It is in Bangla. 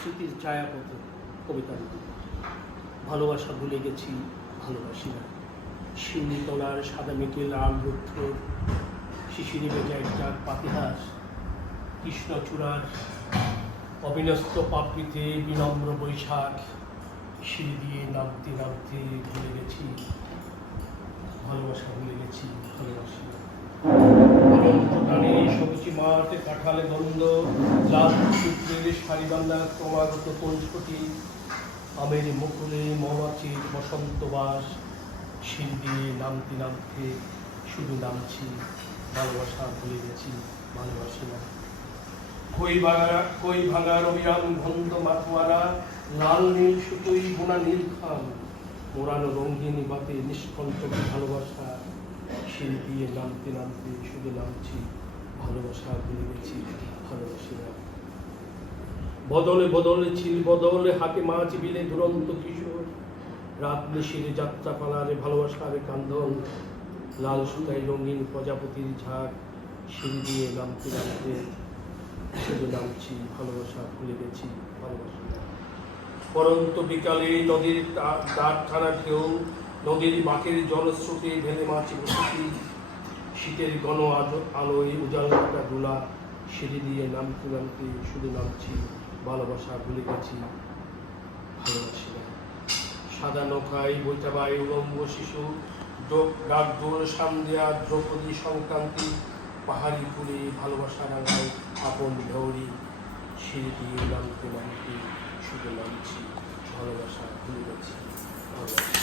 স্মৃতির ছায়াপথ কবিতা ভালোবাসা ভুলে গেছি ভালোবাসি না। শিউলিতলার সাদা মেঘে লাল রুদ্র, শিশিরে বেজা একটা পাতিহাস, কৃষ্ণচূড়ার অবিন্যস্ত পাপড়িতে বিনম্র বৈশাখ, সিঁড়ি দিয়ে নামতে নামতে ভুলে গেছি ভালোবাসা ভুলে গেছি ভালোবাসি না। অনন্ত টানে সবুজি মাঠ, কাঁঠালে গন্ধ, লাল সূত্রের সারিবান্ধা ক্রমাগত কঞ্চটি, আমের মুকুলে মৌমাছির বসন্তবাস, সিঁড়ি দিয়ে নামতে নামতে শুধু নামছি ভালোবাসা ভুলে গেছি ভালোবাসি না। কই ভাঙার অবিরাম ঘন্ত মাথোয়ারা, লাল নীল সুতোই বোনা নীল খান, মোড়ানো রঙিন বাতে নিষ্কণ্টক ভালোবাসা, সিঁড়ি দিয়ে নামতে নামতে শুধু নামছি ভালোবাসা ভুলে গেছি ভালোবাসি না। বদলে বদলে ছিল বদলে হাতে মাছ বিলে দুরন্ত কিশোর, রাত নিশিরে যাত্রা পালারে ভালোবাসার কান্দন, লাল সুতায় রঙিন প্রজাপতির ঝাঁক, সিঁড়ি দিয়ে নামতে নামতে শুধু নামছি ভালোবাসা ভুলে গেছি ভালোবাসি না। পরন্ত বিকালে নদীর দাঁড়খানা ঢেউ, নদীর বাঁকের জলস্রোতে ঢেলে মাছি বসেছি, শীতের ঘন আলোয় উজালা দোলা, সিঁড়ি দিয়ে নামতে নামতে শুধু নামছি ভালোবাসা ভুলে গেছি ভালোবাসি না। সাদা নৌকায় বৈঠাবাই উলম্ব শিশু, ডাকদোল সান্ধ্যা দ্রৌপদী সংক্রান্তি, পাহাড়ি ফুলে ভালোবাসা রাঙায় আপন ঢৌরি, সিঁড়ি দিয়ে নামতে নামতে শুধু নামছি ভালোবাসা ভুলে গেছি ভালোবাসি।